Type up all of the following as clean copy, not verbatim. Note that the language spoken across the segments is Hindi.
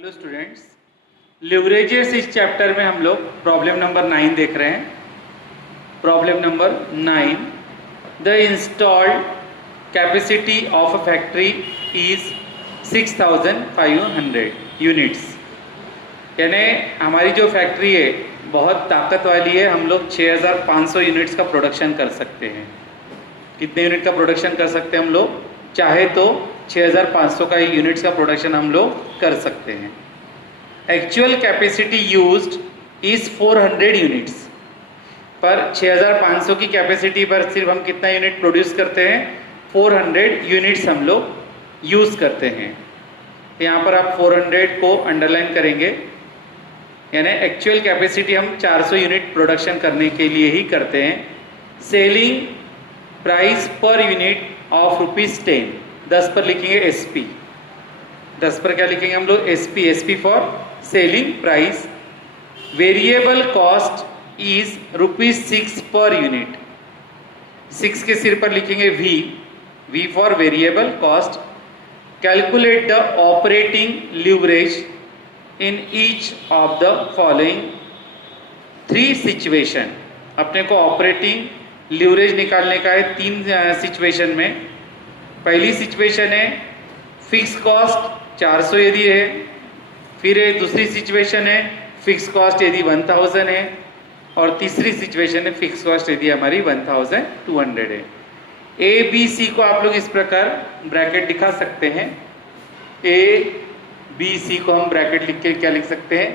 हेलो स्टूडेंट्स, लिवरेजेस इस चैप्टर में हम लोग प्रॉब्लम नंबर 9 देख रहे हैं। Problem number 9, the installed capacity of a factory is 6500 units. यानी हमारी जो फैक्ट्री है बहुत ताकत वाली है, हम लोग 6500 यूनिट्स का प्रोडक्शन कर सकते हैं। कितने यूनिट का प्रोडक्शन कर सकते हैं हम लोग? चाहे तो 6500 का यूनिट्स का प्रोडक्शन हम लोग कर सकते हैं। Actual capacity used is 400 units. पर 6500 की कैपेसिटी पर सिर्फ हम कितना यूनिट प्रोड्यूस करते हैं? 400 यूनिट्स हम लोग यूज करते हैं। यहाँ पर आप 400 को अंडरलाइन करेंगे, यानी एक्चुअल कैपेसिटी हम 400 यूनिट प्रोडक्शन करने के लिए ही करते हैं। Selling price per unit of ₹10। 10 पर लिखेंगे एसपी। 10 पर क्या लिखेंगे हम लोग? SP. SP for selling price. Variable cost is ₹6 per unit. 6 के सिर पर लिखेंगे we. V for variable cost. Calculate the operating leverage in each of the following 3 situation. अपने को ऑपरेटिंग लीवरेज निकालने का है 3 सिचुएशन में। पहली सिचुएशन है फिक्स कॉस्ट 400 यदि है, फिर दूसरी सिचुएशन है फिक्स कॉस्ट यदि 1000 है, और तीसरी सिचुएशन है फिक्स कॉस्ट यदि हमारी 1200 है। ए बी सी को आप लोग इस प्रकार ब्रैकेट दिखा सकते हैं। ए बी सी को हम ब्रैकेट लिख के क्या लिख सकते हैं?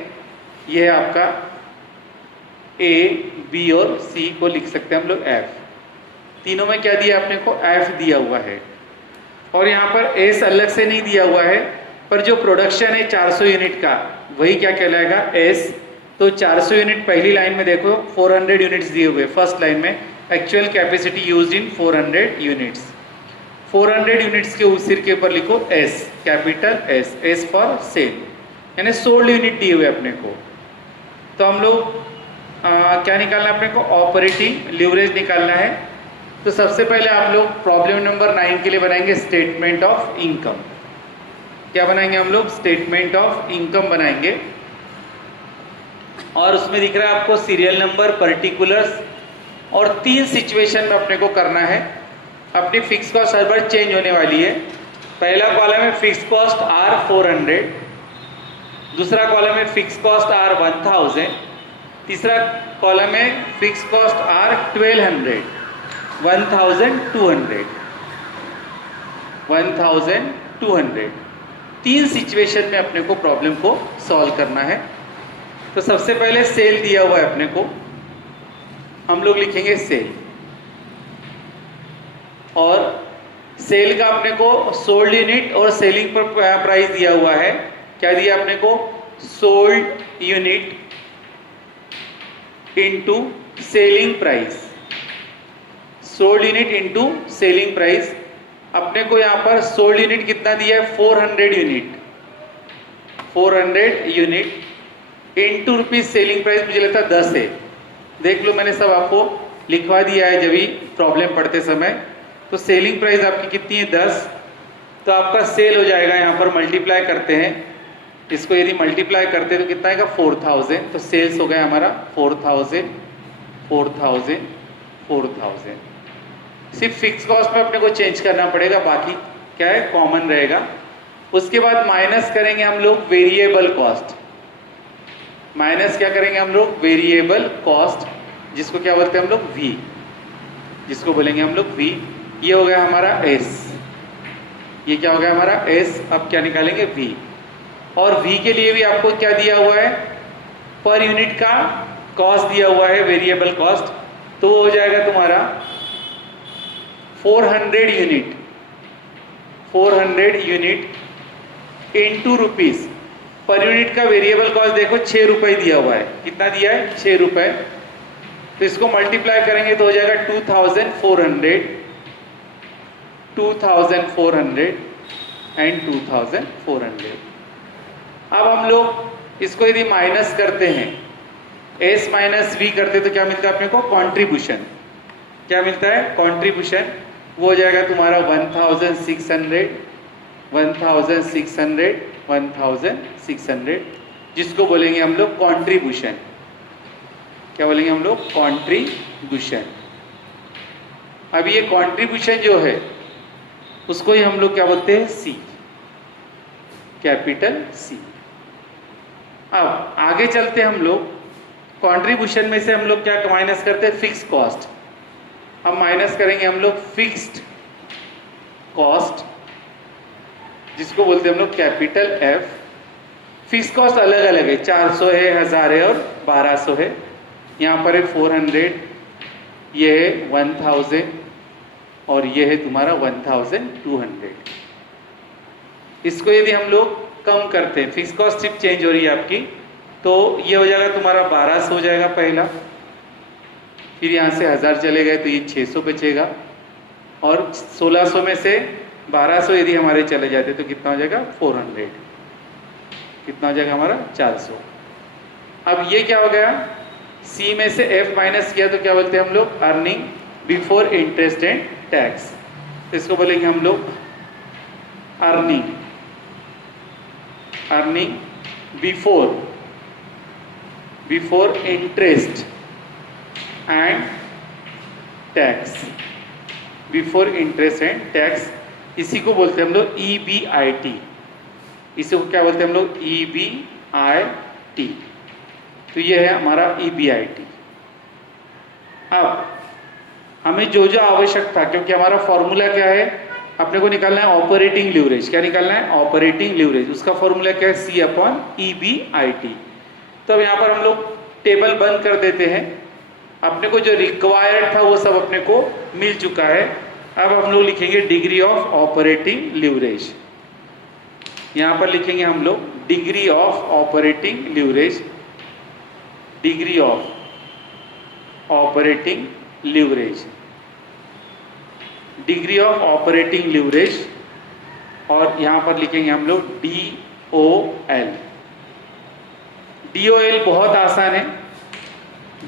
यह है आपका ए बी और सी को लिख सकते हैं हम लोग एफ। तीनों में क्या दिया आपने को? एफ दिया हुआ है। और यहाँ पर एस अलग से नहीं दिया हुआ है, पर जो प्रोडक्शन है 400 यूनिट का वही क्या कहलाएगा? एस। तो 400 यूनिट पहली लाइन में देखो 400 यूनिट्स दिए हुए। फर्स्ट लाइन में actual capacity used in 400 units. 400 units के उस सिर के ऊपर लिखो S, capital S. S for sale, यानी सोल्ड यूनिट दिए हुए अपने को। तो हम लोग क्या निकालना है अपने को? ऑपरेटिंग लीवरेज निकालना है। तो सबसे पहले आप लोग प्रॉब्लम नंबर 9 के लिए बनाएंगे स्टेटमेंट ऑफ इनकम। क्या बनाएंगे हम लोग? स्टेटमेंट ऑफ इनकम बनाएंगे। और उसमें दिख रहा है आपको सीरियल नंबर, पर्टिकुलर्स, और 3 सिचुएशन में अपने को करना है। अपनी फिक्स कॉस्ट हर बार चेंज होने वाली है। पहला कॉलम है फिक्स कॉस्ट आर 400, दूसरा कॉलम है फिक्स कॉस्ट आर 1000, तीसरा कॉलम है फिक्स कॉस्ट आर 1200, 1200। 3 सिचुएशन में अपने को प्रॉब्लम को सॉल्व करना है। तो सबसे पहले सेल दिया हुआ है अपने को, हम लोग लिखेंगे सेल। और सेल का अपने को सोल्ड यूनिट और सेलिंग पर प्राइस दिया हुआ है। क्या दिया अपने को? Sold unit into selling price. Sold unit into selling price. अपने को यहाँ पर सोल्ड यूनिट कितना दिया है? 400 unit. 400 unit into rupees selling price मुझे लगता है 10 है। देख लो, मैंने सब आपको लिखवा दिया है जब भी प्रॉब्लम पढ़ते समय। तो सेलिंग प्राइस आपकी कितनी है? 10। तो आपका सेल हो जाएगा, यहाँ पर मल्टीप्लाई करते हैं इसको, यदि मल्टीप्लाई करते हैं तो कितना आएगा? 4000। तो सेल्स हो गया हमारा 4000, 4000, 4000। सिर्फ फिक्स कॉस्ट में अपने को चेंज करना पड़ेगा, बाकी क्या है? कॉमन रहेगा। उसके बाद माइनस करेंगे हम लोग वेरिएबल कॉस्ट। माइनस क्या करेंगे हम लोग? वेरिएबल कॉस्ट, जिसको क्या बोलते हैं हम लोग? वी, जिसको बोलेंगे हम लोग वी। ये हो गया हमारा एस। ये क्या हो गया हमारा? एस। अब क्या निकालेंगे? वी। और वी के लिए भी आपको क्या दिया हुआ है? पर यूनिट का कॉस्ट दिया हुआ है, वेरिएबल कॉस्ट। तो वो हो जाएगा तुम्हारा 400 unit. 400 unit into rupees. Per unit का वेरिएबल कॉस्ट देखो 6 रुपए दिया हुआ है। कितना दिया है? 6 रुपए। तो इसको मल्टीप्लाई करेंगे तो हो जाएगा 2400, 2400 एंड 2400। अब हम लोग इसको यदि माइनस करते हैं, एस माइनस वी करते तो क्या मिलता है अपने को? कॉन्ट्रीब्यूशन। क्या मिलता है? कॉन्ट्रीब्यूशन। वो हो जाएगा तुम्हारा 1600, 1600 1600, जिसको बोलेंगे हम लोग कंट्रीब्यूशन। क्या बोलेंगे हम लोग? कंट्रीब्यूशन। अब ये कंट्रीब्यूशन जो है उसको ही हम लोग क्या बोलते हैं? सी, कैपिटल सी। अब आगे चलते हम लोग, कंट्रीब्यूशन में से हम लोग क्या माइनस करते हैं? Fix cost. अब माइनस करेंगे हम लोग फिक्स्ड कॉस्ट, जिसको बोलते हैं हम लोग कैपिटल एफ। फिक्स कॉस्ट अलग अलग है, 400 है, 1000 है और 1200 है। यहाँ पर है 400, ये है 1000 और ये है तुम्हारा 1200। इसको यदि हम लोग कम करते हैं, फिक्स कॉस्ट सिर्फ चेंज हो रही है आपकी, तो ये हो जाएगा तुम्हारा 1200 हो जाएगा पहला, फिर यहाँ से 1000 चले गए तो ये 600 बचेगा, और 1600 में से 1200 यदि हमारे चले जाते तो कितना हो जाएगा? 400। कितना हो जाएगा हमारा? 400। अब ये क्या हो गया? सी में से एफ माइनस किया तो क्या बोलते हैं हम लोग? Earning before interest and tax. तो इसको बोलेंगे हम लोग earning, earning before interest and tax, before interest and tax. इसी को बोलते हैं हम लोग EBIT। इसी को क्या बोलते हैं हम लोग? EBIT। तो ये है हमारा EBIT। अब हमें जो जो आवश्यक था, क्योंकि हमारा फॉर्मूला क्या है? अपने को निकालना है ऑपरेटिंग लीवरेज। क्या निकालना है? Operating leverage. उसका फॉर्मूला क्या है? C/EBIT। तो अब यहाँ पर हम लोग टेबल बंद कर देते हैं। अपने को जो रिक्वायर्ड था वो सब अपने को मिल चुका है। अब हम लोग लिखेंगे डिग्री ऑफ ऑपरेटिंग लीवरेज। यहाँ पर लिखेंगे हम लोग degree of operating leverage, degree of operating leverage, degree of operating leverage, और यहाँ पर लिखेंगे हम लोग DOL। DOL बहुत आसान है,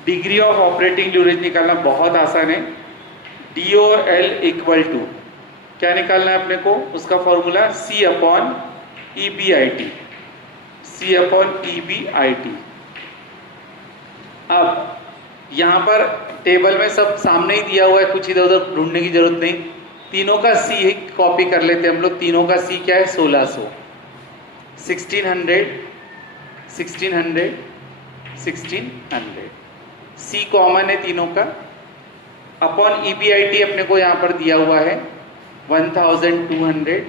डिग्री ऑफ ऑपरेटिंग लीवरेज निकालना बहुत आसान है। DOL इक्वल टू क्या निकालना है अपने को? उसका फॉर्मूला C/EBIT, C/EBIT। अब यहाँ पर टेबल में सब सामने ही दिया हुआ है, कुछ इधर उधर ढूंढने की जरूरत नहीं। तीनों का C कॉपी कर लेते हैं हम लोग। तीनों का C क्या है? 1600, 1600, 1600, 1600। C कॉमन है तीनों का। अपॉन EBIT अपने को यहाँ पर दिया हुआ है 1200,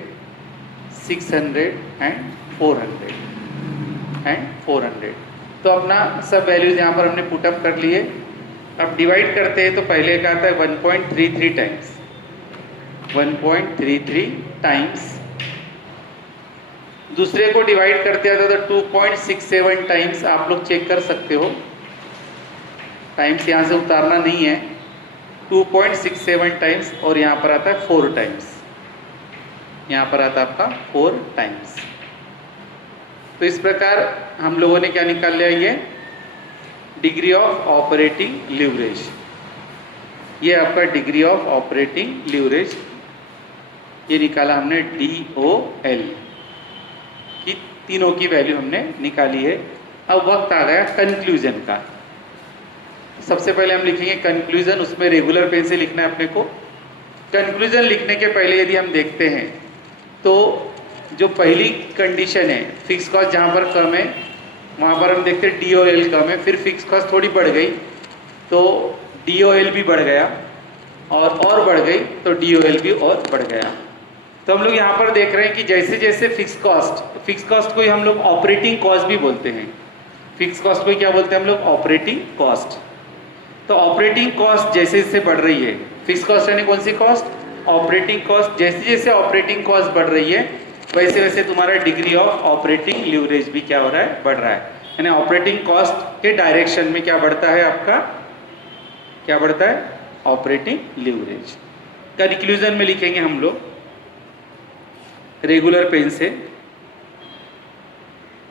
600 एंड 400। तो अपना सब वैल्यूज यहाँ पर हमने पुटअप कर लिए। अब डिवाइड करते हैं तो पहले का आता है 1.33 टाइम्स, 1.33 टाइम्स। दूसरे को डिवाइड करते हैं तो 2.67 टाइम्स। आप लोग चेक कर सकते हो, टाइम्स यहाँ से उतारना नहीं है। 2.67 टाइम्स, और यहाँ पर आता है 4 टाइम्स, यहाँ पर आता है आपका 4 टाइम्स। तो इस प्रकार हम लोगों ने क्या निकाल लिया? ये डिग्री ऑफ ऑपरेटिंग लीवरेज। ये आपका डिग्री ऑफ ऑपरेटिंग लीवरेज, ये निकाला हमने DOL की। तीनों की वैल्यू हमने निकाली है। अब वक्त आ गया कंक्लूजन का। सबसे पहले हम लिखेंगे कंक्लूजन, उसमें रेगुलर पेन से लिखना है अपने को। कंक्लूजन लिखने के पहले यदि हम देखते हैं तो जो पहली कंडीशन है, फिक्स कॉस्ट जहाँ पर कम है वहाँ पर हम देखते हैं DOL कम है। फिर फिक्स कॉस्ट थोड़ी बढ़ गई तो DOL भी बढ़ गया, और बढ़ गई तो DOL भी और बढ़ गया। तो हम लोग यहाँ पर देख रहे हैं कि जैसे जैसे फिक्स कॉस्ट को ही हम लोग ऑपरेटिंग कॉस्ट भी बोलते हैं। फिक्स कॉस्ट को क्या बोलते हैं हम लोग? Operating cost. तो ऑपरेटिंग कॉस्ट जैसे जैसे बढ़ रही है, फिक्स कॉस्ट यानी कौन सी कॉस्ट? Operating cost. जैसे जैसे ऑपरेटिंग कॉस्ट बढ़ रही है वैसे वैसे तुम्हारा डिग्री ऑफ ऑपरेटिंग लीवरेज भी क्या हो रहा है? बढ़ रहा है। यानी ऑपरेटिंग कॉस्ट के डायरेक्शन में क्या बढ़ता है आपका? क्या बढ़ता है? Operating leverage. कंक्लूजन में लिखेंगे हम लोग रेगुलर पेन से,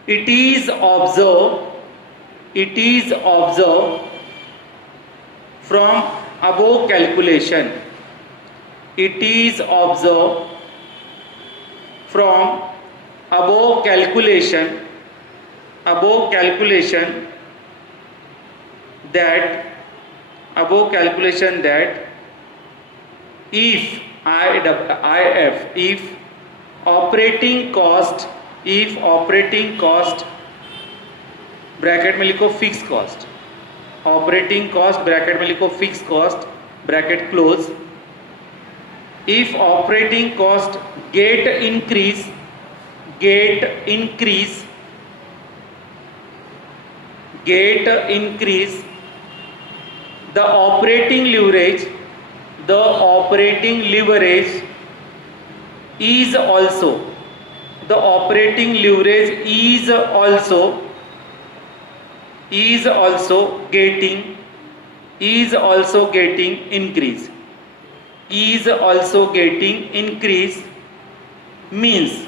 it is observe from above calculation, it is observe from above calculation that if operating cost bracket में लिखो fix cost, operating cost bracket में लिखो fix cost bracket close, if operating cost get increase the operating leverage is also getting increase means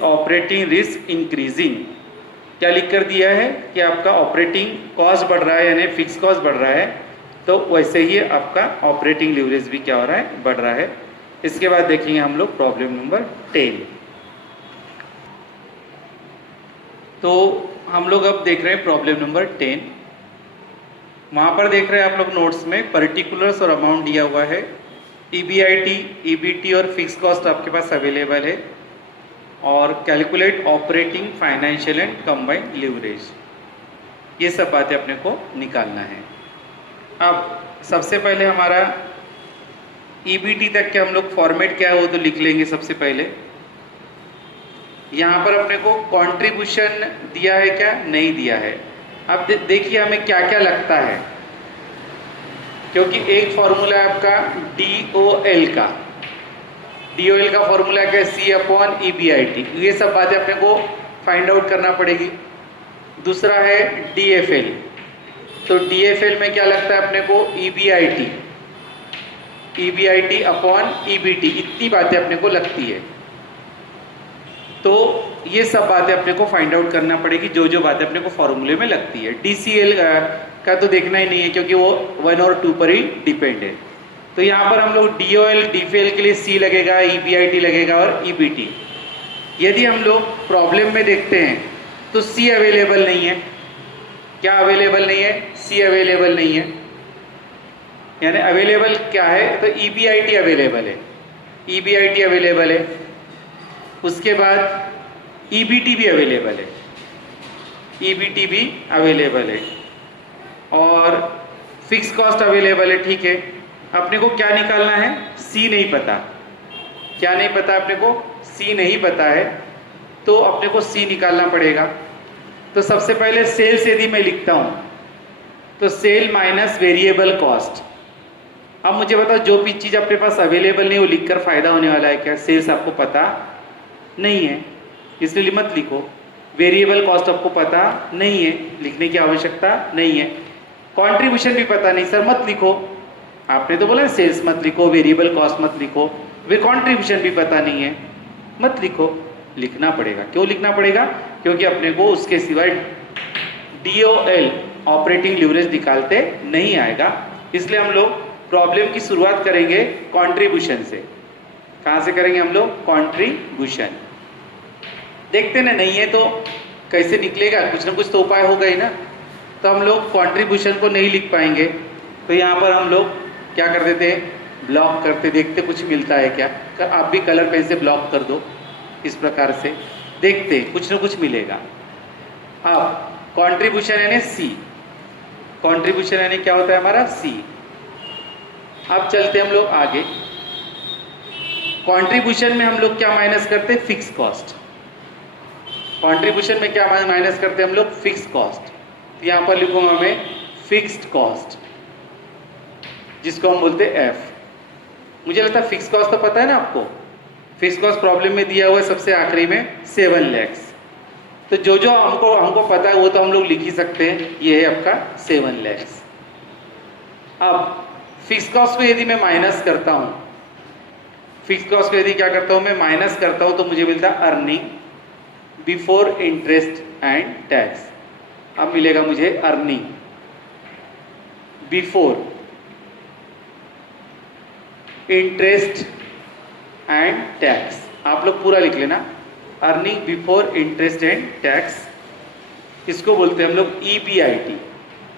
operating risk increasing क्या लिख कर दिया है कि आपका ऑपरेटिंग कॉस्ट बढ़ रहा है यानी फिक्स कॉस्ट बढ़ रहा है, तो वैसे ही आपका ऑपरेटिंग लीवरेज भी क्या हो रहा है, बढ़ रहा है। इसके बाद देखेंगे हम लोग प्रॉब्लम नंबर 10। तो हम लोग अब देख रहे हैं प्रॉब्लम नंबर 10। वहां पर देख रहे हैं आप लोग नोट्स में पर्टिकुलर्स और अमाउंट दिया हुआ है, EBIT, EBT और फिक्स कॉस्ट आपके पास अवेलेबल है, और calculate operating financial and combined leverage, ये सब बातें अपने को निकालना है। अब सबसे पहले हमारा EBT तक के हम लोग फॉर्मेट क्या है वो तो लिख लेंगे। सबसे पहले यहाँ पर अपने को कंट्रीब्यूशन दिया है क्या, नहीं दिया है। अब देखिए हमें क्या क्या लगता है, क्योंकि एक फॉर्मूला है आपका DOL का फॉर्मूला क्या है, C/EBIT, ये सब बातें अपने को फाइंड आउट करना पड़ेगी। दूसरा है DFL, तो DFL में क्या लगता है अपने को, EBIT/EBT, इतनी बातें अपने को लगती है। तो ये सब बातें अपने को फाइंड आउट करना पड़ेगी, जो बातें अपने को फॉर्मूले में लगती है। DCL का तो देखना ही नहीं है क्योंकि वो 1 और 2 पर ही डिपेंड है। तो यहाँ पर हम लोग DOL DFL के लिए C लगेगा, EBIT लगेगा और EBT। यदि हम लोग प्रॉब्लम में देखते हैं तो C अवेलेबल नहीं है। क्या अवेलेबल नहीं है, C अवेलेबल नहीं है, यानी अवेलेबल क्या है, तो EBIT अवेलेबल है, उसके बाद EBT भी अवेलेबल है, और फिक्स कॉस्ट अवेलेबल है। ठीक है, अपने को क्या निकालना है, C नहीं पता। क्या नहीं पता अपने को, C नहीं पता है, तो अपने को C निकालना पड़ेगा। तो सबसे पहले सेल्स यदि मैं लिखता हूं तो सेल माइनस वेरिएबल कॉस्ट। अब मुझे बताओ जो भी चीज़ अपने पास अवेलेबल नहीं वो लिखकर फायदा होने वाला है क्या, सेल्स आपको पता नहीं है इसलिए मत लिखो, वेरिएबल कॉस्ट आपको पता नहीं है, लिखने की आवश्यकता नहीं है, कंट्रीब्यूशन भी पता नहीं सर मत लिखो, आपने तो बोला सेल्स मत लिखो, वेरिएबल कॉस्ट मत लिखो, वे कंट्रीब्यूशन भी पता नहीं है मत लिखो। लिखना पड़ेगा, क्यों लिखना पड़ेगा, क्योंकि अपने को उसके सिवाय DOL ऑपरेटिंग लीवरेज निकालते नहीं आएगा। इसलिए हम लोग प्रॉब्लम की शुरुआत करेंगे कंट्रीब्यूशन से। कहाँ से करेंगे हम लोग, कंट्रीब्यूशन। देखते ना, नहीं है तो कैसे निकलेगा, कुछ ना कुछ तो उपाय होगा ही ना। तो हम लोग कंट्रीब्यूशन को नहीं लिख पाएंगे, तो यहाँ पर हम लोग क्या कर देते हैं, ब्लॉक करते, देखते कुछ मिलता है क्या। आप भी कलर पेन से ब्लॉक कर दो, इस प्रकार से देखते कुछ ना कुछ मिलेगा। अब कंट्रीब्यूशन यानी C, कंट्रीब्यूशन यानी क्या होता है हमारा C। अब चलते हम लोग आगे, कंट्रीब्यूशन में हम लोग क्या माइनस करते हैं, फिक्स कॉस्ट। कंट्रीब्यूशन में क्या माइनस करते हैं हम लोग, फिक्स कॉस्ट। यहाँ पर लिखूंगा मैं फिक्स्ड कॉस्ट, जिसको हम बोलते हैं F। मुझे लगता है फिक्स कॉस्ट तो पता है ना आपको, फिक्स कॉस्ट प्रॉब्लम में दिया हुआ है सबसे आखिरी में 7 लाख। तो जो हमको पता है वो तो हम लोग लिख ही सकते हैं, ये है आपका 7 लाख। अब फिक्स कॉस्ट को यदि मैं माइनस करता हूं, फिक्स कॉस्ट को यदि क्या करता हूँ मैं माइनस करता हूँ तो मुझे मिलता है earning before interest and tax. अब मिलेगा मुझे earning before interest and tax. आप लोग पूरा लिख लेना, earning before interest and tax. इसको बोलते हैं हम लोग EBIT।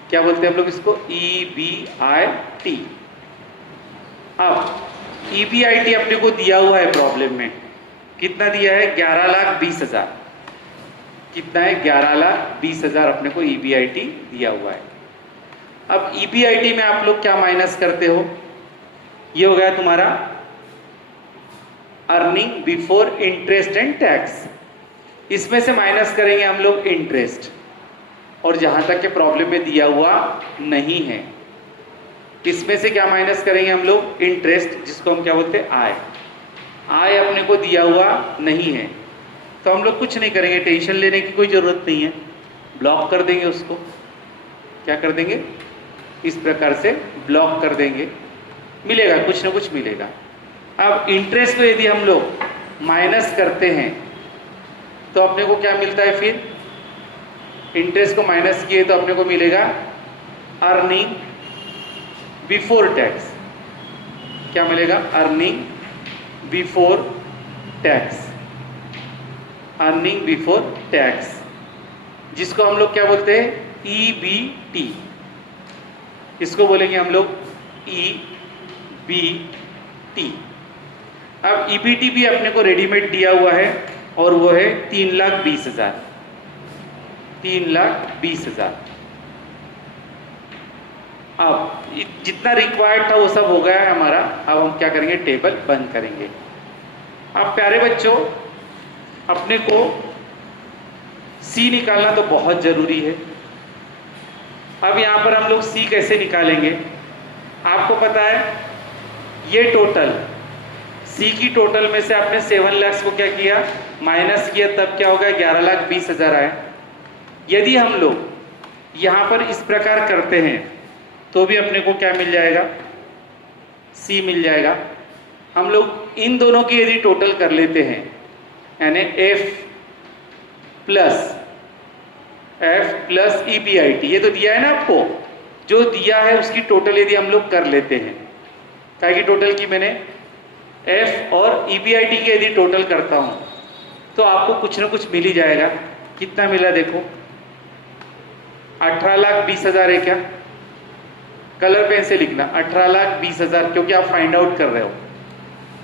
क्या बोलते हैं हम लोग इसको? EBIT। अब EBIT अपने को दिया हुआ है प्रॉब्लम में, कितना दिया है? 11,20,000। कितना है? 11,20,000 अपने को EBIT दिया हुआ है। अब EBIT में आप लोग क्या माइनस करते हो? ये हो गया तुम्हारा earning before interest and tax. इसमें से माइनस करेंगे हम लोग इंटरेस्ट, और जहां तक के प्रॉब्लम में दिया हुआ नहीं है इसमें से क्या माइनस करेंगे हम लोग? इंटरेस्ट, जिसको हम क्या बोलते हैं? आय। आय अपने को दिया हुआ नहीं है तो हम लोग कुछ नहीं करेंगे, टेंशन लेने की कोई जरूरत नहीं है, ब्लॉक कर देंगे उसको। क्या कर देंगे? इस प्रकार से ब्लॉक कर देंगे, मिलेगा कुछ ना कुछ मिलेगा। अब इंटरेस्ट को यदि हम लोग माइनस करते हैं तो अपने को क्या मिलता है? फिर इंटरेस्ट को माइनस किए तो अपने को मिलेगा अर्निंग बिफोर टैक्स। क्या मिलेगा? Earning before tax. Earning before tax, जिसको हम लोग क्या बोलते हैं? EBT। इसको बोलेंगे हम लोग EBT। अब EBT भी अपने को रेडीमेड दिया हुआ है और वो है 3,20,000। 3,20,000। अब जितना रिक्वायर्ड था वो सब हो गया है हमारा। अब हम क्या करेंगे? टेबल बंद करेंगे। अब प्यारे बच्चों, अपने को C निकालना तो बहुत जरूरी है। अब यहाँ पर हम लोग C कैसे निकालेंगे? आपको पता है ये टोटल C की टोटल में से आपने 7 लाख को क्या किया? माइनस किया, तब क्या होगा? 11,20,000 आए। यदि हम लोग यहाँ पर इस प्रकार करते हैं तो भी अपने को क्या मिल जाएगा? C मिल जाएगा। हम लोग इन दोनों की यदि टोटल कर लेते हैं, यानी F प्लस EBIT, ये तो दिया है ना आपको, जो दिया है उसकी टोटल यदि हम लोग कर लेते हैं, क्या की टोटल की मैंने F और EBIT की यदि टोटल करता हूं तो आपको कुछ ना कुछ मिल ही जाएगा। कितना मिला देखो? 18,20,000 है क्या? कलर पेन से लिखना 18,20,000, क्योंकि आप फाइंड आउट कर रहे हो।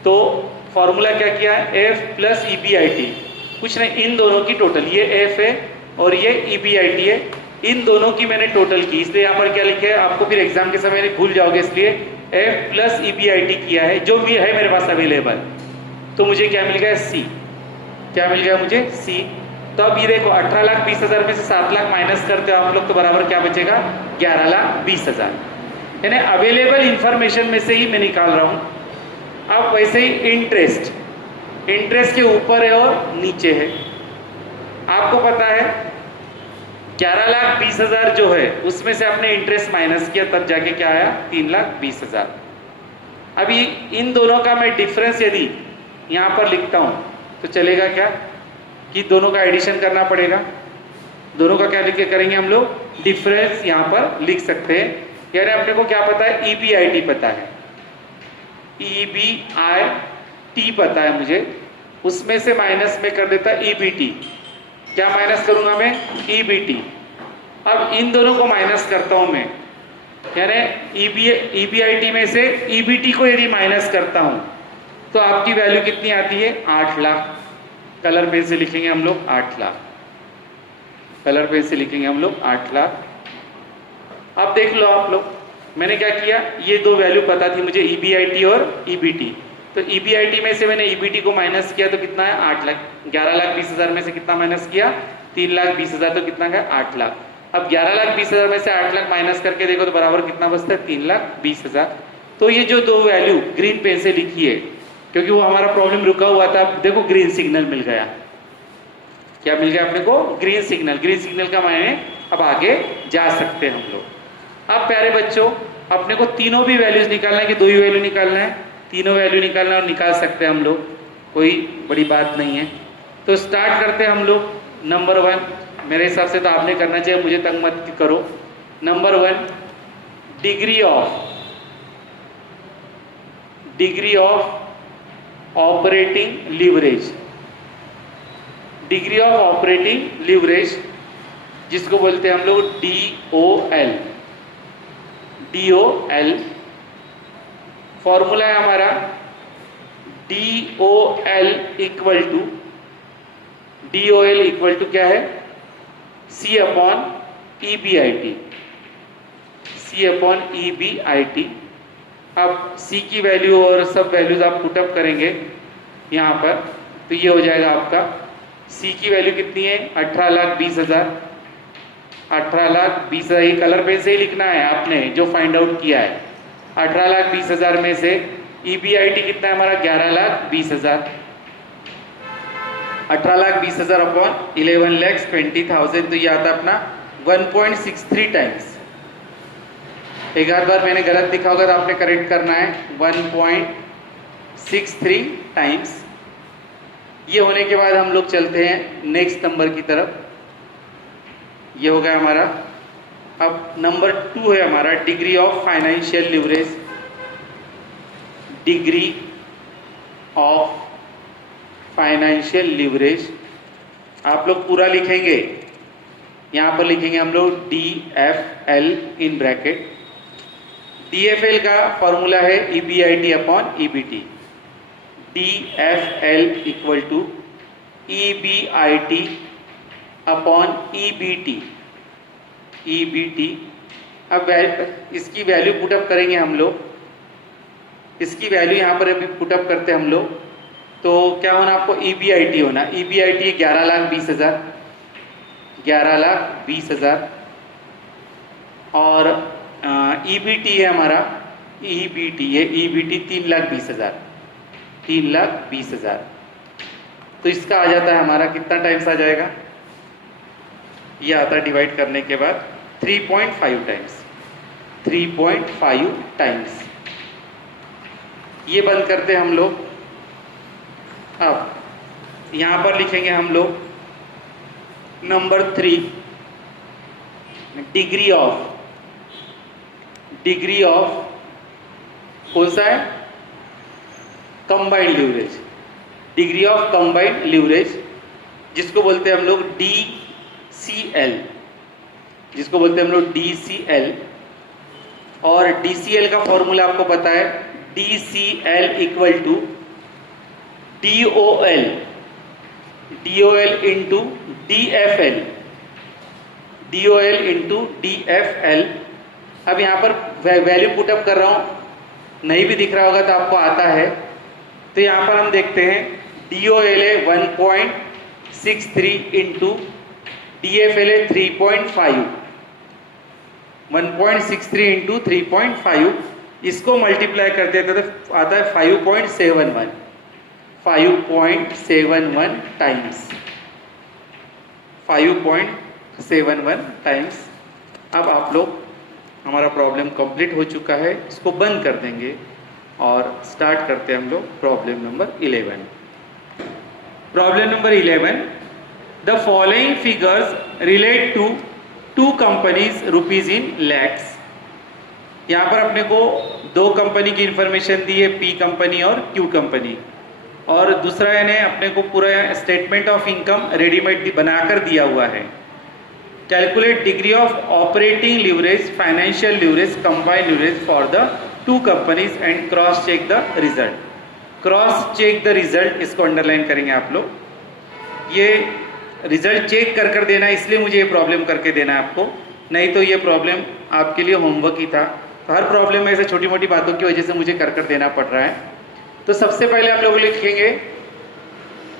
तो फॉर्मूला क्या किया है? F प्लस EBIT, कुछ नहीं, इन दोनों की टोटल, ये F है और ये EBIT है, इन दोनों की मैंने टोटल की। इसलिए यहाँ पर क्या लिखे है? आपको फिर एग्जाम के समय भूल जाओगे, इसलिए F प्लस EBIT किया है, जो भी है मेरे पास अवेलेबल। तो मुझे क्या मिल गया? C। क्या मिल गया मुझे? C। तो अब ये देखो 18,20,000 में से 7 लाख माइनस करते हो आप लोग तो बराबर क्या बचेगा? 11,20,000। यानी अवेलेबल इंफॉर्मेशन में से ही मैं निकाल रहा हूं। अब वैसे ही इंटरेस्ट के ऊपर है और नीचे है। आपको पता है 11,20,000 जो है उसमें से आपने इंटरेस्ट माइनस किया, तब जाके क्या आया? 3,20,000। अभी इन दोनों का मैं डिफरेंस यदि यहां पर लिखता हूं तो चलेगा क्या? कि दोनों का एडिशन करना पड़ेगा। दोनों का क्या लिख के करेंगे हम लोग? डिफरेंस यहां पर लिख सकते हैं। यानी अपने को क्या पता है? EBIT पता है, EBIT पता है मुझे, उसमें से माइनस में कर देता EBT। क्या माइनस करूंगा मैं? EBT। अब इन दोनों को माइनस करता हूं मैं, यानी EBIT में से EBT को यदि माइनस करता हूं तो आपकी वैल्यू कितनी आती है? 8 लाख। कलर पेन से लिखेंगे हम लोग 8 लाख। कलर पेन से लिखेंगे हम लोग 8 लाख। अब देख लो आप लोग, मैंने क्या किया? ये दो वैल्यू पता थी मुझे, EBIT और EBT। तो EBIT में से मैंने EBT को माइनस किया तो कितना है? 8 लाख। 11,20,000 में से कितना माइनस किया? 3,20,000, तो कितना है? 8 लाख। अब 11,20,000 में से 8 लाख माइनस करके देखो तो बराबर कितना बचता है? 3,20,000। तो ये जो दो वैल्यू ग्रीन पेन से लिखी है, क्योंकि वो हमारा प्रॉब्लम रुका हुआ था, देखो ग्रीन सिग्नल मिल गया। क्या मिल गया अपने को? Green signal. ग्रीन सिग्नल का मायने अब आगे जा सकते हैं हम लोग। अब प्यारे बच्चों, अपने को तीनों भी वैल्यूज निकालना है कि दो ही वैल्यू निकालना है? तीनों वैल्यू निकालना और निकाल सकते हैं हम लोग, कोई बड़ी बात नहीं है। तो स्टार्ट करते हैं हम लोग। नंबर 1, मेरे हिसाब से तो आपने करना चाहिए, मुझे तंग मत करो। Number 1, degree of operating leverage. Degree of operating leverage जिसको बोलते हैं हम लोग DOL। फॉर्मूला है हमारा DOL इक्वल टू क्या है, C/EBIT। अब C की वैल्यू और सब वैल्यूज आप पुटअप करेंगे यहाँ पर, तो ये हो जाएगा आपका C की वैल्यू कितनी है, 18,20,000। 18,20,000 ये कलर पेन से ही लिखना है आपने जो फाइंड आउट किया है। 18,20,000 में से EBIT कितना है हमारा, 11,20,000। 18,20,000 अपॉन 11,20,000, तो ये आता है अपना 1.63 टाइम्स। एक आध बार मैंने गलत लिखा होगा तो आपने करेक्ट करना है, 1.63 टाइम्स। ये होने के बाद हम लोग चलते हैं नेक्स्ट नंबर की तरफ। ये हो गया हमारा। अब नंबर 2 है हमारा degree of financial leverage. Degree of financial leverage आप लोग पूरा लिखेंगे, यहाँ पर लिखेंगे हम लोग DFL इन ब्रैकेट। DFL का फॉर्मूला है EBIT upon EBT। DFL equal to EBIT upon EBT। अब इसकी वैल्यू पुटअप करेंगे हम लोग। इसकी वैल्यू यहाँ पर अभी पुटअप करते हैं हम लोग, तो क्या होना आपको, EBIT होना। EBIT 11,20,000, 11,20,000। और EBT है हमारा, EBT 3,20,000, 3,20,000। तो इसका आ जाता है हमारा कितना टाइम्स आ जाएगा, ये आता है डिवाइड करने के बाद 3.5 टाइम्स। 3.5 टाइम्स। ये बंद करते हैं हम लोग। अब यहाँ पर लिखेंगे हम लोग नंबर 3, डिग्री ऑफ कौन सा है, combined leverage. Degree of combined leverage जिसको बोलते हैं हम लोग DCL, और DCL का फॉर्मूला आपको पता है, DCL equal to DOL into DFL। अब यहाँ पर वैल्यू पुटअप कर रहा हूँ, नहीं भी दिख रहा होगा तो आपको आता है। तो यहाँ पर हम देखते हैं DOL है 1.63 इंटू DFL है 3.5। 1.63 इंटू 3.5, इसको मल्टीप्लाई कर देते तो आता है 5.71 टाइम्स। 5.71 टाइम्स। अब आप लोग, हमारा प्रॉब्लम कंप्लीट हो चुका है, इसको बंद कर देंगे और स्टार्ट करते हैं हम लोग problem number 11। Problem number 11, the following figures relate to 2 companies rupees in lakhs. यहाँ पर अपने को 2 कंपनी की इंफॉर्मेशन दी है, P कंपनी और Q कंपनी, और दूसरा इन्हें अपने को पूरा स्टेटमेंट ऑफ इनकम रेडीमेड बनाकर दिया हुआ है। Calculate degree of operating leverage, financial leverage, combined leverage for the 2 companies and cross check the result. Cross check the result, इसको अंडरलाइन करेंगे आप लोग। ये रिजल्ट चेक कर देना है, इसलिए मुझे ये प्रॉब्लम करके देना है आपको, नहीं तो ये प्रॉब्लम आपके लिए होमवर्क ही था। तो हर प्रॉब्लम में ऐसे छोटी मोटी बातों की वजह से मुझे कर देना पड़ रहा है। तो सबसे पहले आप लोग लिखेंगे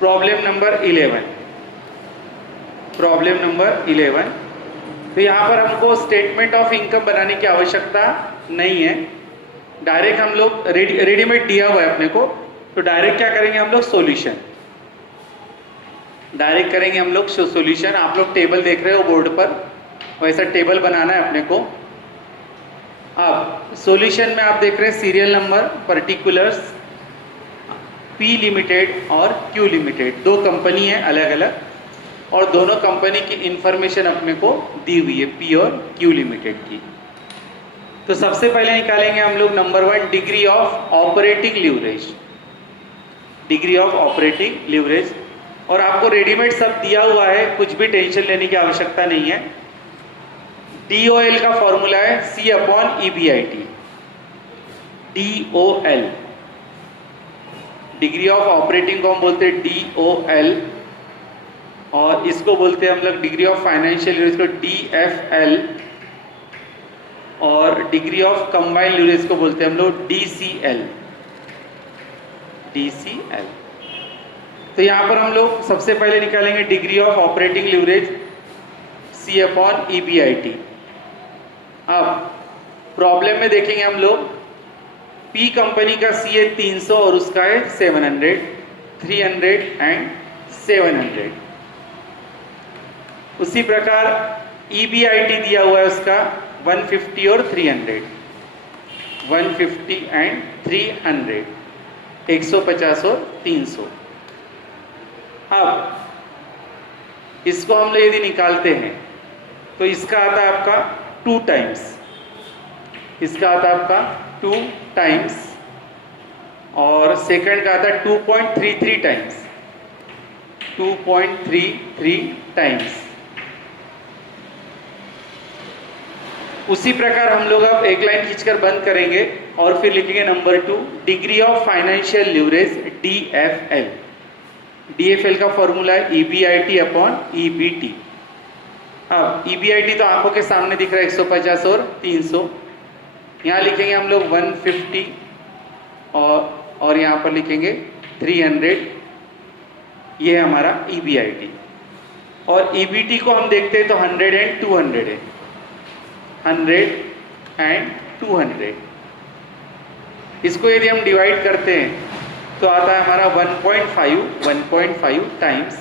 प्रॉब्लम नंबर 11। Problem number 11। तो यहाँ पर हमको स्टेटमेंट ऑफ इनकम बनाने की आवश्यकता नहीं है, डायरेक्ट हम लोग रेडीमेड दिया हुआ है अपने को, तो डायरेक्ट क्या करेंगे हम लोग, सॉल्यूशन डायरेक्ट करेंगे हम लोग सॉल्यूशन। आप लोग टेबल देख रहे हो बोर्ड पर, वैसा टेबल बनाना है अपने को। अब सॉल्यूशन में आप देख रहे हैं serial number, particulars, P limited और क्यू लिमिटेड, दो कंपनी है अलग अलग, और दोनों कंपनी की इंफॉर्मेशन अपने को दी हुई है पी और क्यू लिमिटेड की। तो सबसे पहले निकालेंगे हम लोग number 1 degree of operating leverage, degree of operating leverage. और आपको रेडीमेड सब दिया हुआ है, कुछ भी टेंशन लेने की आवश्यकता नहीं है। DOL का फॉर्मूला है C/EBIT, DOL, degree of operating को हम बोलते हैं DOL, और इसको बोलते हैं हम लोग डिग्री ऑफ फाइनेंशियल लीवरेज को DFL, और डिग्री ऑफ कंबाइंड लीवरेज को बोलते हैं हम लोग DCL। तो यहां पर हम लोग सबसे पहले निकालेंगे degree of operating leverage C/EBIT। अब प्रॉब्लम में देखेंगे हम लोग, P कंपनी का C है 300 और उसका है 700, 300 एंड 700। उसी प्रकार EBIT दिया हुआ है उसका 150 और 300, 150 एंड 300, 150 और 300। अब इसको हम लोग यदि निकालते हैं तो इसका आता है आपका 2 टाइम्स, इसका आता है आपका 2 टाइम्स, और सेकंड का आता है 2.33 टाइम्स, 2.33 टाइम्स। उसी प्रकार हम लोग अब एक लाइन खींचकर बंद करेंगे और फिर लिखेंगे number 2 degree of financial leverage DFL। DFL का फॉर्मूला है EBIT/EBT। अब EBIT तो आंखों के सामने दिख रहा है 150 और 300, यहाँ लिखेंगे हम लोग 150 और यहाँ पर लिखेंगे 300, ये है हमारा EBIT। और EBT को हम देखते हैं तो 100 एंड 200 है, 100 एंड 200। इसको यदि हम डिवाइड करते हैं तो आता है हमारा 1.5 टाइम्स,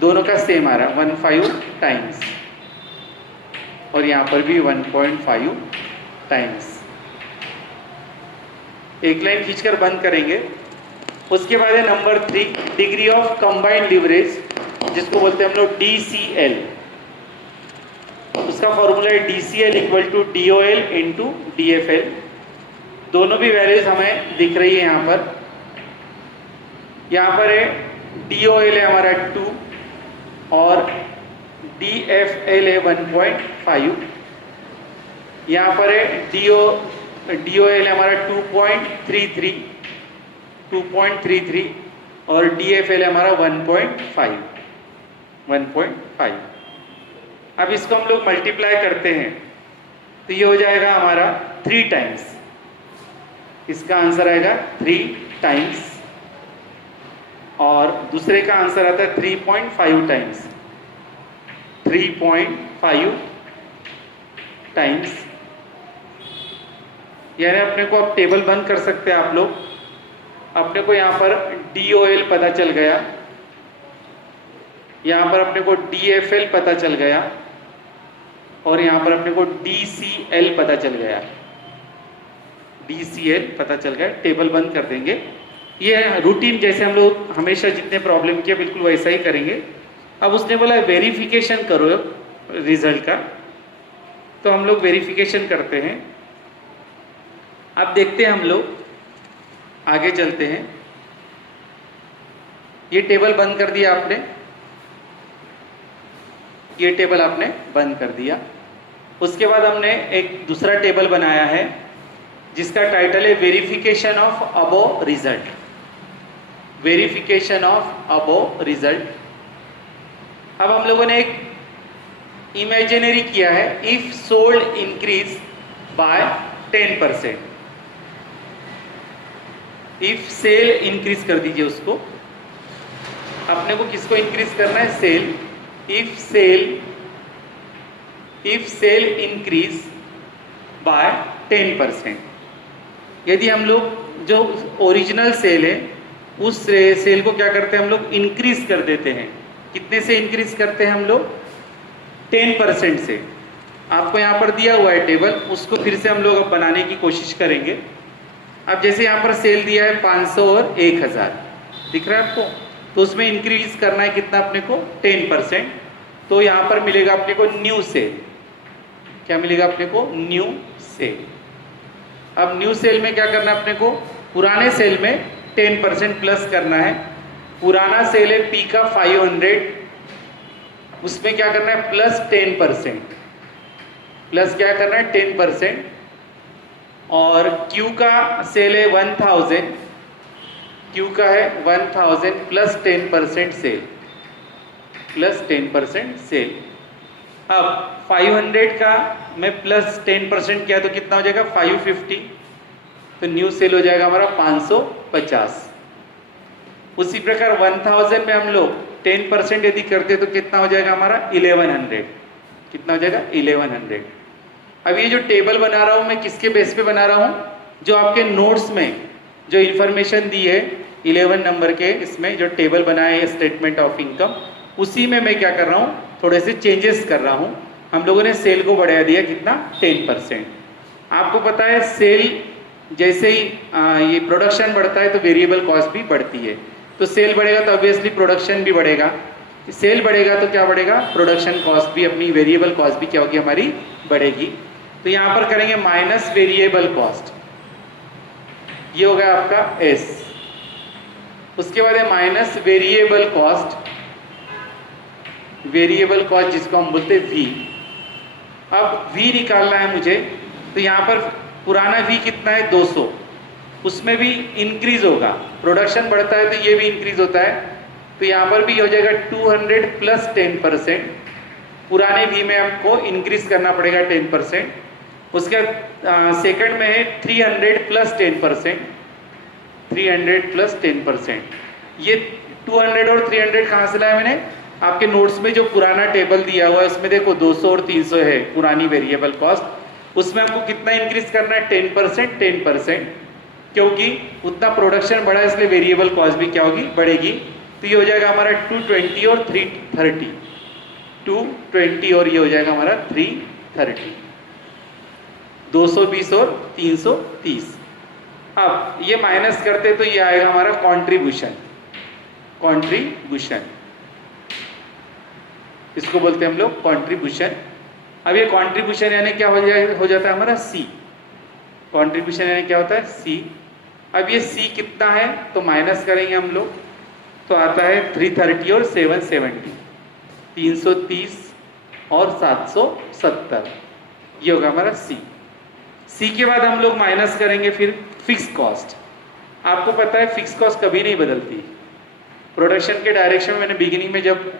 दोनों का सेम आ रहा है 15 टाइम्स, और यहाँ पर भी 1.5 टाइम्स। एक लाइन खींचकर बंद करेंगे। उसके बाद है number 3 degree of combined leverage, जिसको बोलते हैं हम लोग DCL। उसका फॉर्मूला है DCL = DOL × DFL। दोनों भी वैल्यूज हमें दिख रही है यहाँ पर। यहाँ पर है DOL है हमारा 2 और DFL है 1.5। यहाँ पर है DOL है हमारा 2.33 और DFL है हमारा 1.5। अब इसको हम लोग मल्टीप्लाई करते हैं तो ये हो जाएगा हमारा 3 टाइम्स, इसका आंसर आएगा 3 टाइम्स, और दूसरे का आंसर आता है 3.5 टाइम्स, 3.5 टाइम्स। यानी अपने को अब टेबल बंद कर सकते हैं आप लोग। अपने को यहाँ पर DOL पता चल गया, यहाँ पर अपने को DFL पता चल गया, और यहाँ पर अपने को DCL पता चल गया, DCL पता चल गया। टेबल बंद कर देंगे। ये रूटीन जैसे हम लोग हमेशा जितने प्रॉब्लम किया बिल्कुल वैसा ही करेंगे। अब उसने बोला वेरिफिकेशन करो रिजल्ट का, तो हम लोग वेरिफिकेशन करते हैं। अब देखते हैं हम लोग आगे चलते हैं। ये टेबल बंद कर दिया आपने, ये टेबल आपने बंद कर दिया। उसके बाद हमने एक दूसरा टेबल बनाया है जिसका टाइटल है verification of above result, verification of above result. अब हम लोगों ने एक इमेजिनरी किया है, if sold increase by 10%, if sale increase कर दीजिए उसको। अपने को किसको इंक्रीज करना है? Sale. If sale increase by 10%, यदि हम लोग जो ओरिजिनल सेल है उस सेल को क्या करते हैं हम लोग? इंक्रीज कर देते हैं। कितने से इंक्रीज करते हैं हम लोग? 10% से। आपको यहाँ पर दिया हुआ है टेबल, उसको फिर से हम लोग अब बनाने की कोशिश करेंगे। अब जैसे यहाँ पर सेल दिया है 500 और 1000, दिख रहा है आपको? तो उसमें इंक्रीज करना है कितना अपने को? 10%। तो यहाँ पर मिलेगा अपने को न्यू सेल। क्या मिलेगा अपने को? New sale. अब न्यू सेल में क्या करना है अपने को? पुराने सेल में 10% प्लस करना है। पुराना सेल है P का 500, उसमें क्या करना है? प्लस 10%। प्लस क्या करना है? 10%। और Q का सेल है 1000, Q का है 1000 प्लस 10% सेल, प्लस 10% सेल। अब 500 का मैं प्लस 10% किया तो कितना हो जाएगा? 550। तो न्यू सेल हो जाएगा हमारा 550। उसी प्रकार 1000 में हम लोग 10% यदि करते तो कितना हो जाएगा हमारा? 1100। कितना हो जाएगा? 1100। अब ये जो टेबल बना रहा हूं मैं किसके बेस पे बना रहा हूं? जो आपके नोट्स में जो इंफॉर्मेशन दी है 11 नंबर के, इसमें जो टेबल बनाया है स्टेटमेंट ऑफ इनकम, उसी में मैं क्या कर रहा हूं? थोड़े से चेंजेस कर रहा हूं। हम लोगों ने सेल को बढ़ा दिया कितना? 10%। आपको पता है सेल जैसे ही ये प्रोडक्शन बढ़ता है तो वेरिएबल कॉस्ट भी बढ़ती है। तो सेल बढ़ेगा तो ऑब्वियसली प्रोडक्शन भी बढ़ेगा। सेल बढ़ेगा तो क्या बढ़ेगा? प्रोडक्शन कॉस्ट भी, अपनी वेरिएबल कॉस्ट भी क्या होगी हमारी? बढ़ेगी। तो यहां पर करेंगे माइनस वेरिएबल कॉस्ट, ये हो गया आपका S। उसके बाद है minus variable cost, variable cost जिसको हम बोलते हैं V। अब V निकालना है मुझे, तो यहां पर पुराना V कितना है? 200, उसमें भी इंक्रीज होगा। प्रोडक्शन बढ़ता है तो ये भी इंक्रीज होता है, तो यहाँ पर भी हो जाएगा 200 प्लस 10%। पुराने V में हमको इंक्रीज करना पड़ेगा 10%। उसके सेकंड में है 300 प्लस 10%, 300 प्लस 10%। ये 200 और 300 कहाँ से लाया मैंने? आपके नोट्स में जो पुराना टेबल दिया हुआ है उसमें देखो 200 और 300 है पुरानी वेरिएबल कॉस्ट। उसमें आपको कितना इंक्रीज करना है? 10%, 10%। क्योंकि उतना प्रोडक्शन बढ़ा इसलिए वेरिएबल कॉस्ट भी क्या होगी? बढ़ेगी। तो ये हो जाएगा हमारा 220 और 330, 220 और ये हो जाएगा हमारा 330, 220 और 330। अब ये माइनस करते तो ये आएगा हमारा कंट्रीब्यूशन, कंट्रीब्यूशन इसको बोलते हैं हम लोग कंट्रीब्यूशन। अब ये कंट्रीब्यूशन यानी क्या हो जाता है हमारा? C। कंट्रीब्यूशन यानी क्या होता है? C। अब ये C कितना है तो माइनस करेंगे हम लोग, तो आता है 330 और 770, 330 और 770, ये होगा हमारा C। C के बाद हम लोग माइनस करेंगे फिर फिक्स कॉस्ट। आपको पता है फिक्स कॉस्ट कभी नहीं बदलती। प्रोडक्शन के डायरेक्शन में मैंने बिगिनिंग में जब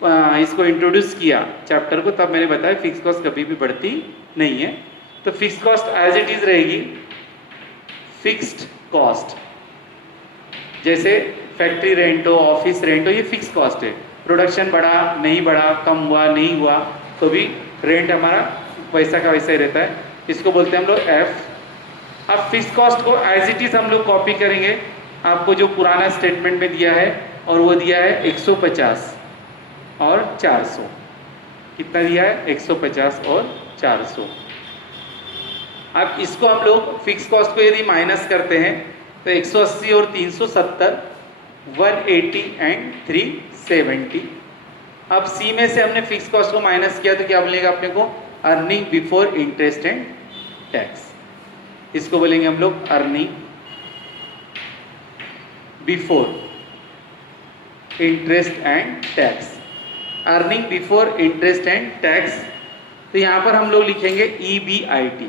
इसको इंट्रोड्यूस किया चैप्टर को, तब मैंने बताया फिक्स कॉस्ट कभी भी बढ़ती नहीं है। तो fix cost as it is रहेगी। फिक्स्ड कॉस्ट जैसे फैक्ट्री रेंट हो, ऑफिस रेंट हो, ये फिक्स कॉस्ट है। प्रोडक्शन बढ़ा नहीं बढ़ा, कम हुआ नहीं हुआ, तो भी रेंट हमारा वैसा का वैसा ही रहता है। इसको बोलते हैं हम लोग F। अब फिक्स कॉस्ट को एज इट इज हम लोग कॉपी करेंगे। आपको जो पुराना स्टेटमेंट में दिया है, और वो दिया है 150 और 400। कितना दिया है? 150 और 400। अब इसको हम लोग फिक्स कॉस्ट को यदि माइनस करते हैं तो 180 और 370, 180 एंड 370। अब C में से हमने फिक्स कॉस्ट को माइनस किया तो क्या मिलेगा अपने को? Earning before interest and tax. इसको बोलेंगे हम लोग earning before interest and tax. Earning before interest and tax, तो यहां पर हम लोग लिखेंगे EBIT,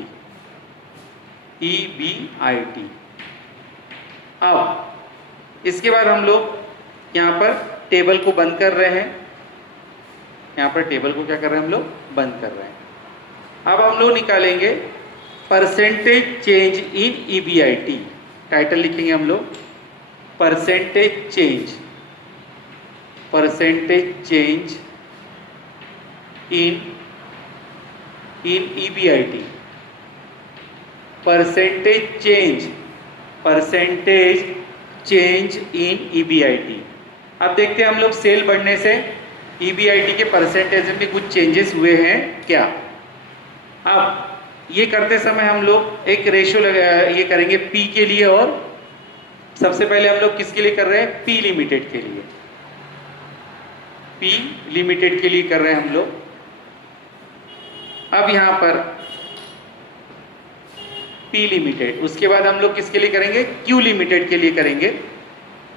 EBIT। अब इसके बाद हम लोग यहाँ पर टेबल को बंद कर रहे हैं। यहाँ पर टेबल को क्या कर रहे हैं हम लोग? बंद कर रहे हैं। अब हम लोग निकालेंगे percentage change in EBIT। Title लिखेंगे हम लोग percentage change, percentage change in EBIT। Percentage change, percentage change in EBIT। अब देखते हैं हम लोग सेल बढ़ने से EBIT के परसेंटेज में कुछ चेंजेस हुए हैं क्या। अब ये करते समय हम लोग एक रेशियो ये करेंगे P के लिए और सबसे पहले हम लोग किसके लिए कर रहे हैं? पी लिमिटेड के लिए, पी लिमिटेड के लिए कर रहे हैं हम लोग। अब यहां पर पी लिमिटेड, उसके बाद हम लोग किसके लिए करेंगे? क्यू लिमिटेड के लिए करेंगे।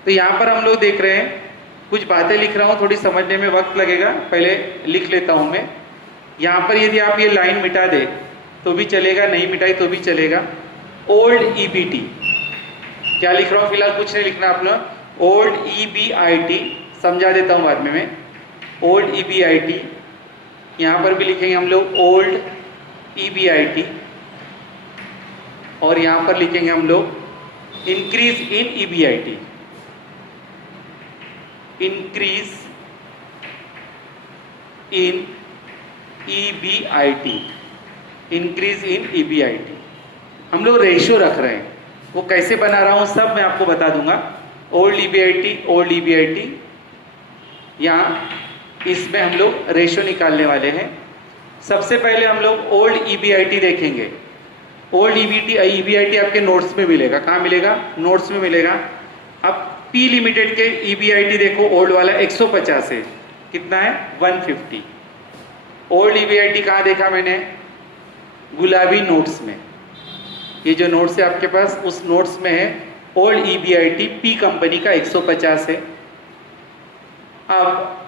तो यहां पर हम लोग देख रहे हैं, कुछ बातें लिख रहा हूं, थोड़ी समझने में वक्त लगेगा, पहले लिख लेता हूं मैं। यहां पर यदि आप ये लाइन मिटा दे तो भी चलेगा, नहीं मिटाई तो भी चलेगा। ओल्ड ईबीटी, क्या लिख रहा हूं फिलहाल? कुछ नहीं लिखना अपना। ओल्ड ईबीआईटी, समझा देता हूं बाद में मैं। ओल्ड ईबीआईटी, यहां पर भी लिखेंगे हम लोग ओल्ड ईबीआईटी, और यहां पर लिखेंगे हम लोग increase in EBIT, increase in EBIT, increase in EBIT. हम लोग रेशियो रख रहे हैं, वो कैसे बना रहा हूं सब मैं आपको बता दूंगा। ओल्ड ईबीआईटी, ओल्ड ईबीआईटी, यहां इसमें हम लोग रेशियो निकालने वाले हैं। सबसे पहले हम लोग ओल्ड ईबीआईटी देखेंगे। ओल्ड ईबीआईटी आपके नोट्स में मिलेगा। कहाँ मिलेगा? नोट्स में मिलेगा। अब पी लिमिटेड के ईबीआईटी देखो, ओल्ड वाला 150 है, कितना है? 150। ओल्ड ईबीआईटी कहाँ देखा मैंने? गुलाबी नोट्स में, ये जो नोट्स है आपके पास, उस नोट्स में है ओल्ड ईबीआईटी पी कंपनी का 150 है। अब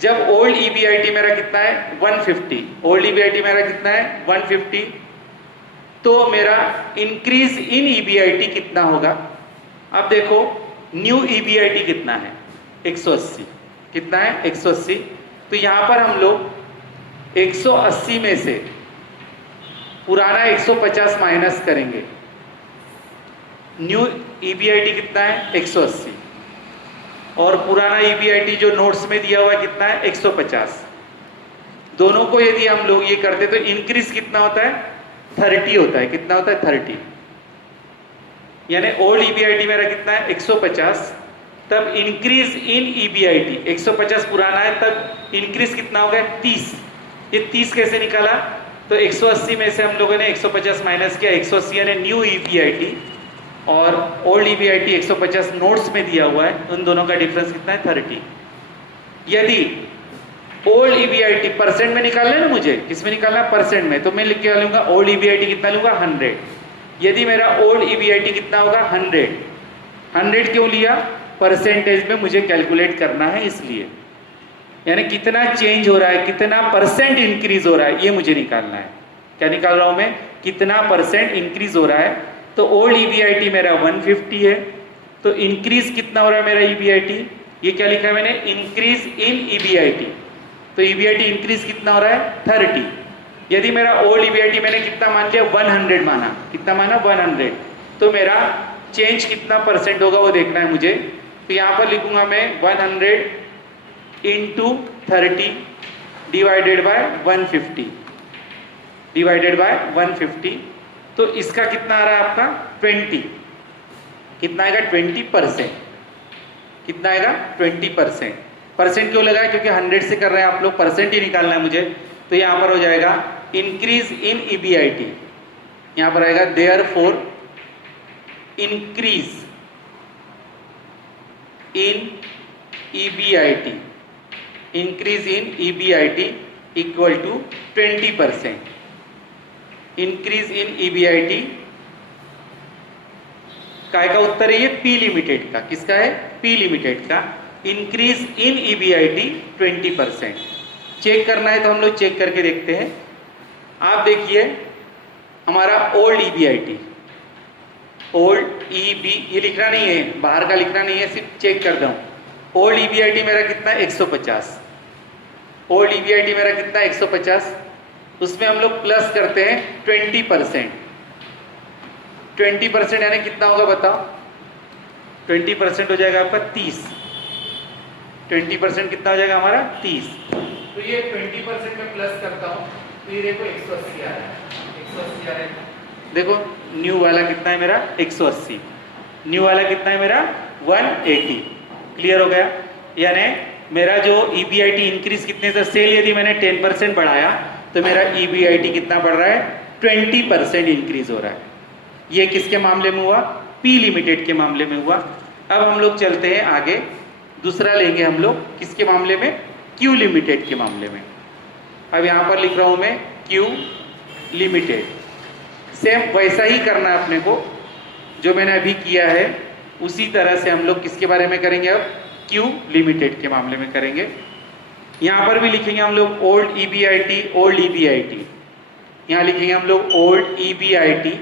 जब ओल्ड ईबीआईटी मेरा कितना है? 150। ओल्ड ईबीआईटी मेरा कितना है? 150। तो मेरा इंक्रीज इन ईबीआईटी कितना होगा? अब देखो न्यू ईबीआईटी कितना है? 180। कितना है? 180। तो यहां पर हम लोग 180 में से पुराना 150 माइनस करेंगे। न्यू ईबीआईटी कितना है? 180, और पुराना ईबीआईटी जो नोट्स में दिया हुआ है कितना है? 150। दोनों को यदि हम लोग ये करते तो इंक्रीज कितना होता है? 30 होता है। कितना होता है? 30। यानी ओल्ड ईबीआईटी मेरा कितना है? 150। तब इंक्रीज इन ईबीआईटी 150 पुराना है, तब इंक्रीज कितना होगा? 30। ये 30 कैसे निकाला? तो 180 में से हम लोगों ने 150 माइनस किया। 180 यानी न्यू ईबीआईटी, और ओल्ड ईबीआईटी 150 नोट्स में दिया हुआ है, उन दोनों का डिफरेंस कितना है? 30। यदि ओल्ड ईबीआईटी परसेंट में निकालना है ना मुझे, किसमें निकालना है? परसेंट में। तो मैं लिख के लूंगा ओल्ड ईबीआईटी कितना लूंगा? 100। यदि मेरा ओल्ड ईबीआईटी कितना होगा? 100। 100 क्यों लिया? परसेंटेज में मुझे कैलकुलेट करना है, इसलिए। यानी कितना चेंज हो रहा है, कितना परसेंट इंक्रीज हो रहा है, ये मुझे निकालना है। क्या निकाल रहा हूं मैं? कितना परसेंट इंक्रीज हो रहा है। तो ओल्ड ईबीआईटी मेरा 150 है, तो इंक्रीज कितना हो रहा है मेरा ईबीआईटी? ये क्या लिखा है मैंने? Increase in EBIT. तो ईबीआईटी इंक्रीज कितना हो रहा है? 30। यदि मेरा ओल्ड ईबीआईटी मैंने कितना मान लिया? 100 माना। कितना माना? 100। तो मेरा चेंज कितना परसेंट होगा वो देखना है मुझे। तो यहां पर लिखूंगा मैं 100 into 30 divided by 150, divided by 150। तो इसका कितना आ रहा है आपका? 20। कितना आएगा? 20%। कितना आएगा? 20%। परसेंट क्यों लगा है? क्योंकि 100 से कर रहे हैं आप लोग, परसेंट ही निकालना है मुझे। तो यहां पर हो जाएगा इंक्रीज इन ईबीआईटी, यहां पर आएगा therefore increase in EBIT, increase in EBIT equal to 20%। Increase in EBIT काय का उत्तर है? ये पी लिमिटेड का। किसका है? पी लिमिटेड का। Increase in EBIT 20%। चेक करना है तो हम लोग चेक करके देखते हैं। आप देखिए हमारा ओल्ड ईबीआईटी, ओल्ड ईबी, ये लिखना नहीं है, बाहर का लिखना नहीं है, सिर्फ चेक कर दूं। ओल्ड ईबीआईटी मेरा कितना है? 150। ओल्ड ईबीआईटी मेरा कितना है? 150। उसमें हम लोग प्लस करते हैं 20%। 20% यानी कितना होगा बताओ? 20% हो जाएगा आपका 30। 20% कितना हो जाएगा हमारा? 30। तो ये 20% में प्लस करता हूं, तो ये देखो 180 आ रहा है। 180 आ रहा है। देखो न्यू वाला कितना है मेरा? 180। न्यू वाला कितना है मेरा? 180। क्लियर हो गया? यानी मेरा जो ईबीआईटी इंक्रीज कितने से, सेल यदि मैंने 10% बढ़ाया तो मेरा ईबीआईटी कितना बढ़ रहा है? 20% इंक्रीज हो रहा है। ये किसके मामले में हुआ? पी लिमिटेड के मामले में हुआ। अब हम लोग चलते हैं आगे, दूसरा लेंगे हम लोग किसके मामले में, क्यू लिमिटेड के मामले में। अब यहाँ पर लिख रहा हूँ मैं क्यू लिमिटेड। सेम वैसा ही करना है अपने को जो मैंने अभी किया है, उसी तरह से हम लोग किसके बारे में करेंगे, अब क्यू लिमिटेड के मामले में करेंगे। यहाँ पर भी लिखेंगे हम लोग ओल्ड EBIT, ओल्ड EBIT। यहाँ लिखेंगे हम लोग ओल्ड EBIT,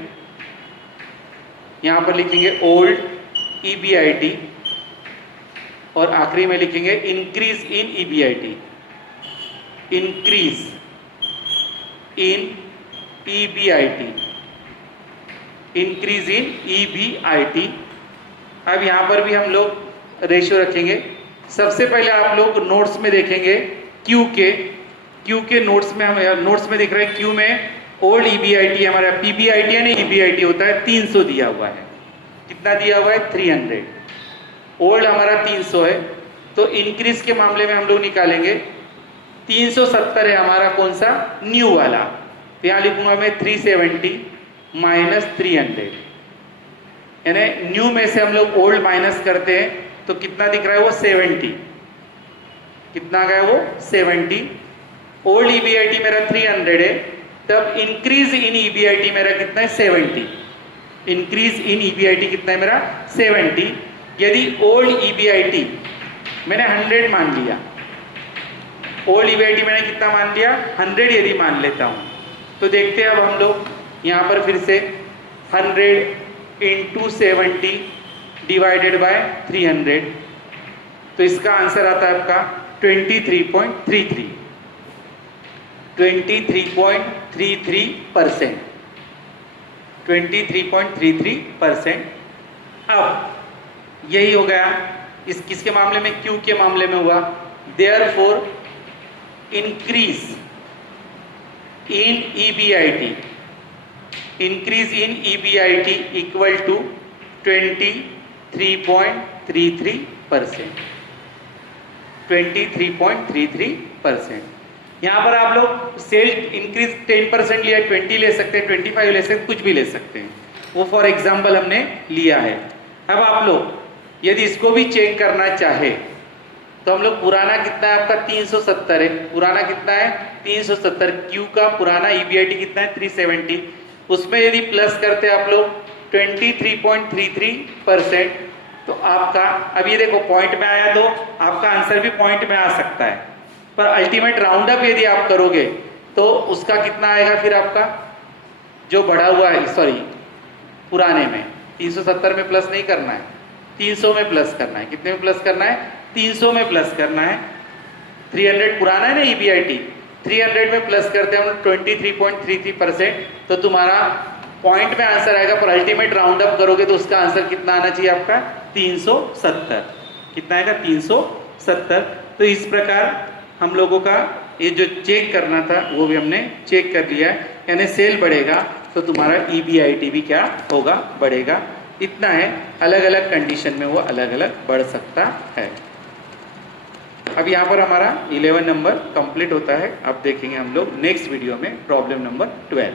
यहाँ पर लिखेंगे ओल्ड EBIT, और आखिरी में लिखेंगे increase in EBIT, increase in EBIT, increase in EBIT। अब यहाँ पर भी हम लोग रेशियो रखेंगे। सबसे पहले आप लोग नोट्स में देखेंगे क्यू के नोट्स में, हम नोट्स में देख रहे हैं क्यू में ओल्ड EBIT हमारा PBIT यानी EBIT होता है 300 दिया हुआ है। कितना दिया हुआ है, 300। ओल्ड हमारा 300 है, तो इंक्रीज के मामले में हम लोग निकालेंगे 370 है हमारा कौन सा, न्यू वाला। तो यहाँ लिखूंगा मैं 370 माइनस 300, यानी न्यू में से हम लोग ओल्ड माइनस करते हैं तो कितना दिख रहा है वो 70। कितना गया वो 70। ओल्ड EBIT मेरा 300 है, तब इंक्रीज इन EBIT मेरा कितना है 70। इंक्रीज इन EBIT कितना है मेरा 70। यदि ओल्ड EBIT मैंने 100 मान लिया, ओल्ड EBIT मैंने कितना मान लिया 100 यदि मान लेता हूं, तो देखते हैं अब हम लोग यहाँ पर फिर से 100 इंटू 70 डिवाइडेड बाय 300, तो इसका आंसर आता है आपका 23.33, 23.33%, 23.33%। अब यही हो गया इस किसके मामले में, क्यू के मामले में हुआ। Therefore increase in EBIT, increase in EBIT equal to 23.33%, 23.33%। यहाँ पर आप लोग सेल इंक्रीज 10% लिया, 20 ले सकते हैं, 25 ले सकते हैं, कुछ भी ले सकते हैं, वो फॉर एग्जाम्पल हमने लिया है। अब आप लोग यदि इसको भी चेक करना चाहे तो हम लोग पुराना कितना है आपका 370 है, पुराना कितना है 370, क्यू का पुराना EBIT कितना है 370, उसमें यदि प्लस करते आप लोग 23.33%, तो आपका अब ये देखो पॉइंट में आया तो आपका आंसर भी पॉइंट में आ सकता है, पर अल्टीमेट राउंड अप यदि आप करोगे तो उसका कितना आएगा, फिर आपका जो बढ़ा हुआ है, सॉरी पुराने में 370 में प्लस नहीं करना है, 300 में प्लस करना है। कितने में प्लस करना है, 300 में प्लस करना है। 300 पुराना है ना EBIT, 300 में प्लस करते हैं हम 23.33%, तो तुम्हारा पॉइंट में आंसर आएगा, पर अल्टीमेट राउंड अप करोगे तो उसका आंसर कितना आना चाहिए आपका 370। कितना आएगा 370। तो इस प्रकार हम लोगों का ये जो चेक करना था वो भी हमने चेक कर लिया है, यानी सेल बढ़ेगा तो तुम्हारा EBIT भी क्या होगा, बढ़ेगा। इतना है, अलग अलग कंडीशन में वो अलग अलग बढ़ सकता है। अब यहाँ पर हमारा 11 नंबर कंप्लीट होता है। अब देखेंगे हम लोग नेक्स्ट वीडियो में प्रॉब्लम नंबर 12।